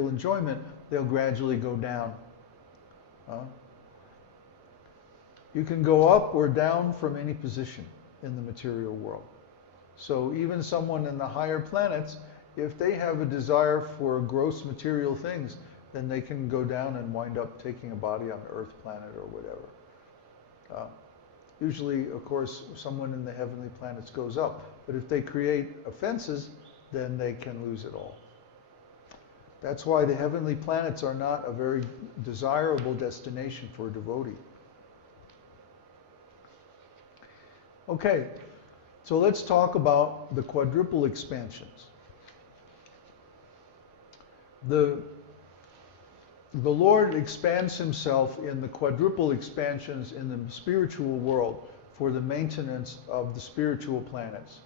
enjoyment, they'll gradually go down. You can go up or down from any position in the material world. So even someone in the higher planets, if they have a desire for gross material things, then they can go down and wind up taking a body on the Earth planet or whatever. Usually, of course, someone in the heavenly planets goes up. But if they create offenses, then they can lose it all. That's why the heavenly planets are not a very desirable destination for a devotee. Okay, so let's talk about the quadruple expansions. The Lord expands himself in the quadruple expansions in the spiritual world for the maintenance of the spiritual planets.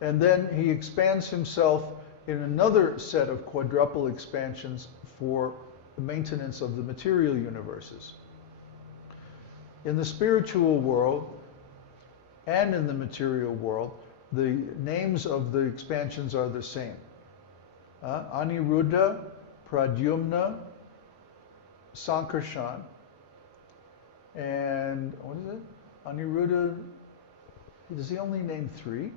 And then he expands himself in another set of quadruple expansions for the maintenance of the material universes. In the spiritual world and in the material world, the names of the expansions are the same. Aniruddha, Pradyumna, Sankarshan, and what is it? Aniruddha, does he only name three?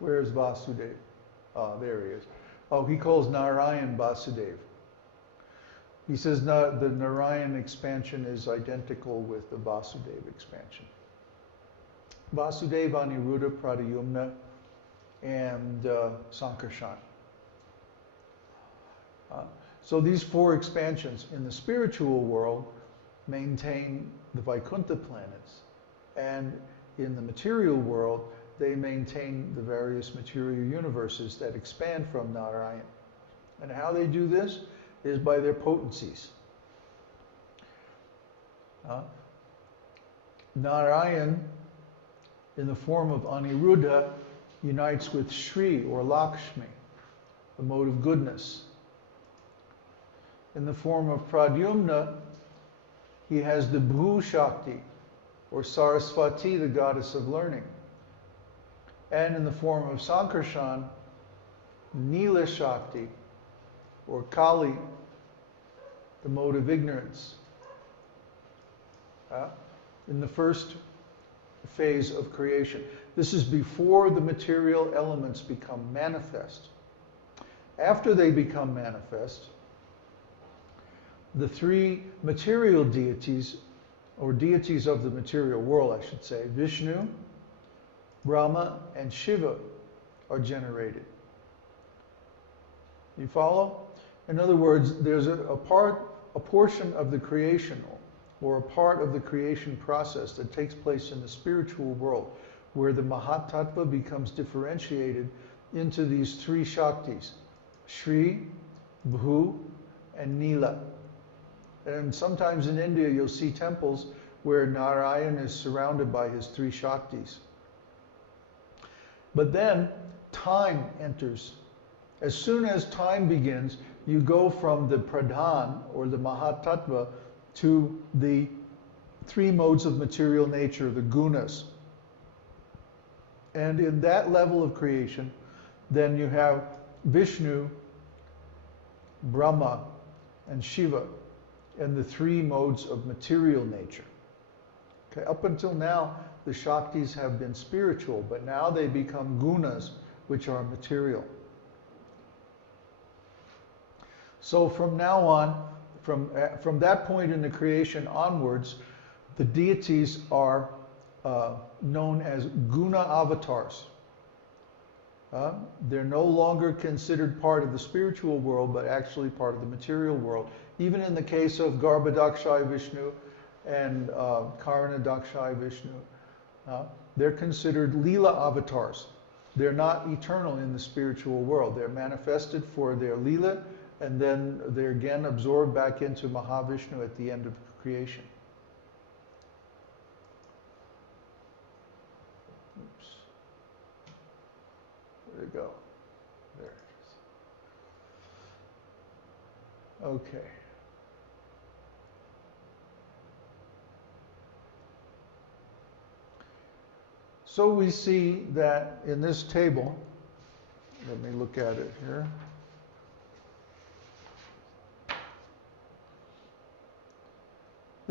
Where's Vasudev? Oh, there he is. Oh, he calls Narayan Vasudev. He says the Narayan expansion is identical with the Vasudev expansion. Vasudeva, Aniruddha, Pradyumna, and Sankarshan. So these four expansions in the spiritual world maintain the Vaikuntha planets, and in the material world they maintain the various material universes that expand from Narayan. And how they do this is by their potencies. Narayan, in the form of Aniruddha, unites with Shri or Lakshmi, the mode of goodness. In the form of Pradyumna, he has the Bhu Shakti, or Saraswati, the goddess of learning. And in the form of Sankarshan, Nila Shakti, or Kali, the mode of ignorance. In the first phase of creation. This is before the material elements become manifest. After they become manifest, the three material deities, or deities of the material world, I should say, Vishnu, Brahma, and Shiva, are generated. You follow? In other words, there's a portion of the creation, or a part of the creation process that takes place in the spiritual world, where the Mahatattva becomes differentiated into these three Shaktis, Shri, Bhu, and Nila. And sometimes in India you'll see temples where Narayan is surrounded by his three Shaktis. But then time enters. As soon as time begins, you go from the Pradhan, or the Mahatattva, to the three modes of material nature, the gunas. And in that level of creation, then you have Vishnu, Brahma, and Shiva, and the three modes of material nature. Okay, up until now, the Shaktis have been spiritual, but now they become gunas, which are material. So from now on, from that point in the creation onwards, the deities are known as guna avatars. They're no longer considered part of the spiritual world, but actually part of the material world. Even in the case of Garbhadakshay Vishnu and Karanadakshay Vishnu, they're considered Leela avatars. They're not eternal in the spiritual world. They're manifested for their Leela, and then they're again absorbed back into Mahavishnu at the end of creation. Oops. Where'd it go? There it is. Okay. So we see that in this table, let me look at it here.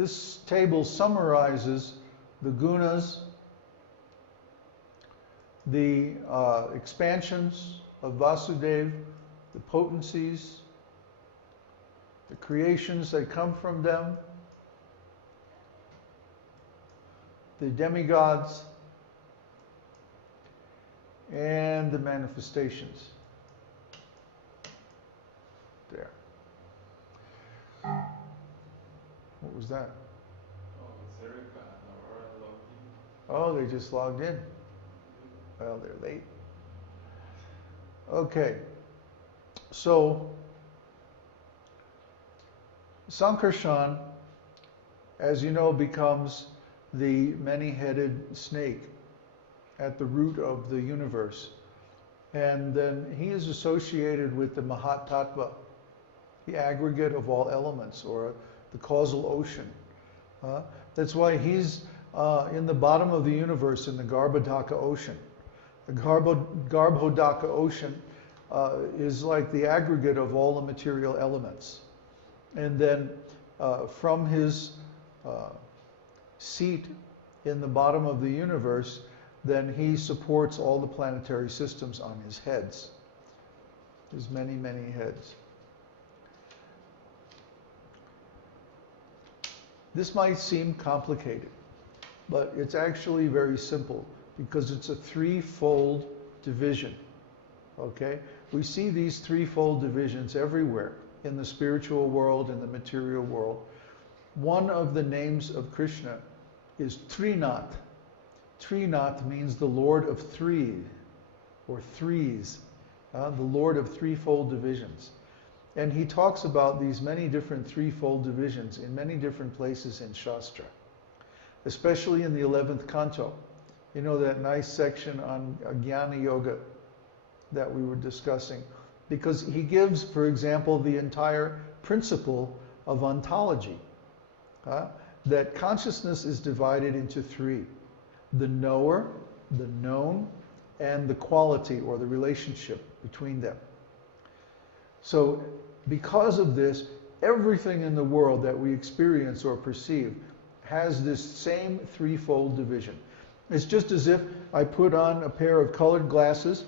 This table summarizes the gunas, the expansions of Vasudeva, the potencies, the creations that come from them, the demigods, and the manifestations. There. What was that? Oh, it's Erica and Aurora logged in. Oh, they just logged in. Well, they're late. Okay. So, Sankarshan, as you know, becomes the many-headed snake at the root of the universe. And then he is associated with the Mahatattva, the aggregate of all elements, or the causal ocean. That's why he's in the bottom of the universe in the Garbhodaka ocean. The Garbhodaka ocean is like the aggregate of all the material elements. And then from his seat in the bottom of the universe, then he supports all the planetary systems on his heads. His many, many heads. This might seem complicated, but it's actually very simple because it's a threefold division. Okay? We see these threefold divisions everywhere in the spiritual world and the material world. One of the names of Krishna is Trinath. Trinath means the Lord of three, or threes, the Lord of threefold divisions. And he talks about these many different threefold divisions in many different places in Shastra, especially in the 11th canto. You know, that nice section on Jnana Yoga that we were discussing, because he gives, for example, the entire principle of ontology, that consciousness is divided into three: the knower, the known, and the quality or the relationship between them. So because of this, everything in the world that we experience or perceive has this same threefold division. It's just as if I put on a pair of colored glasses.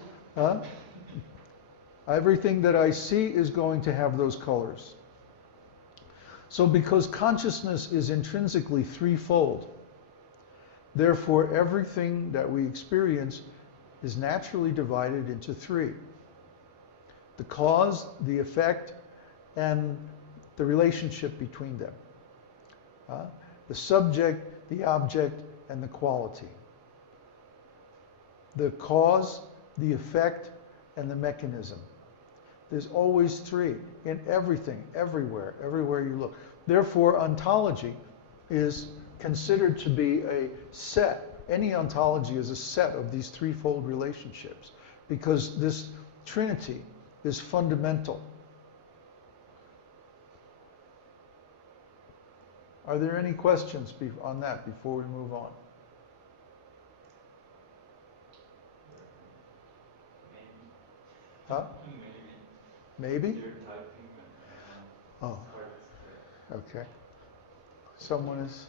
Everything that I see is going to have those colors. So because consciousness is intrinsically threefold, therefore everything that we experience is naturally divided into three: the cause, the effect, and the relationship between them. The subject, the object, and the quality. The cause, the effect, and the mechanism. There's always three in everything, everywhere you look. Therefore, ontology is considered to be a set. Any ontology is a set of these threefold relationships, because this trinity is fundamental. Are there any questions on that before we move on? Huh? Maybe? You're typing, Oh, it's hard to say. okay. Someone is...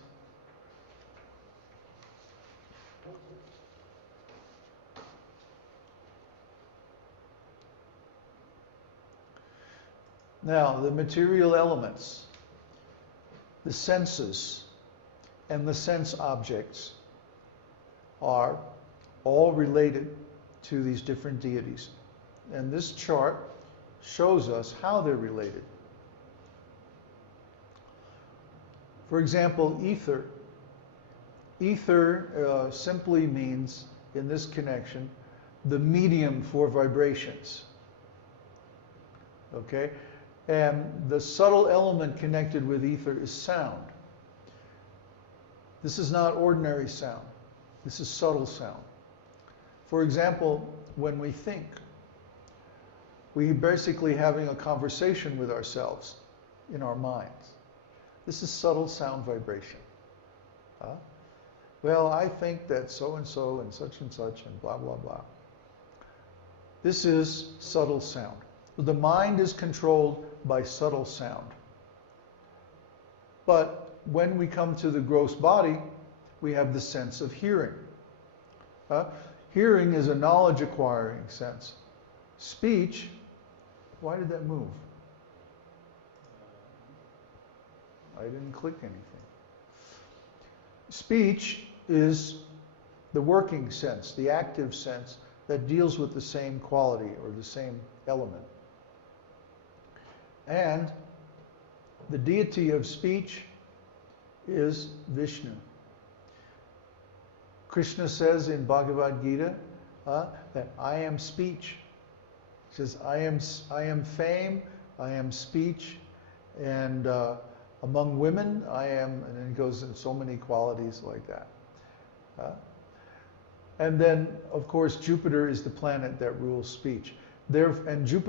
Now, the material elements, the senses, and the sense objects are all related to these different deities. And this chart shows us how they're related. For example, ether. Ether simply means, in this connection, the medium for vibrations. Okay? And the subtle element connected with ether is sound. This is not ordinary sound. This is subtle sound. For example, when we think, we're basically having a conversation with ourselves in our minds. This is subtle sound vibration. Well, I think that so-and-so and such and blah, blah, blah. This is subtle sound. The mind is controlled by subtle sound. But when we come to the gross body, we have the sense of hearing. Hearing is a knowledge acquiring sense. Speech, why did that move? I didn't click anything. Speech is the working sense, the active sense that deals with the same quality or the same element. And the deity of speech is Vishnu. Krishna says in Bhagavad Gita that I am speech. He says, I am fame, I am speech, and among women I am, and then it goes in so many qualities like that. And then, of course, Jupiter is the planet that rules speech. And Jupiter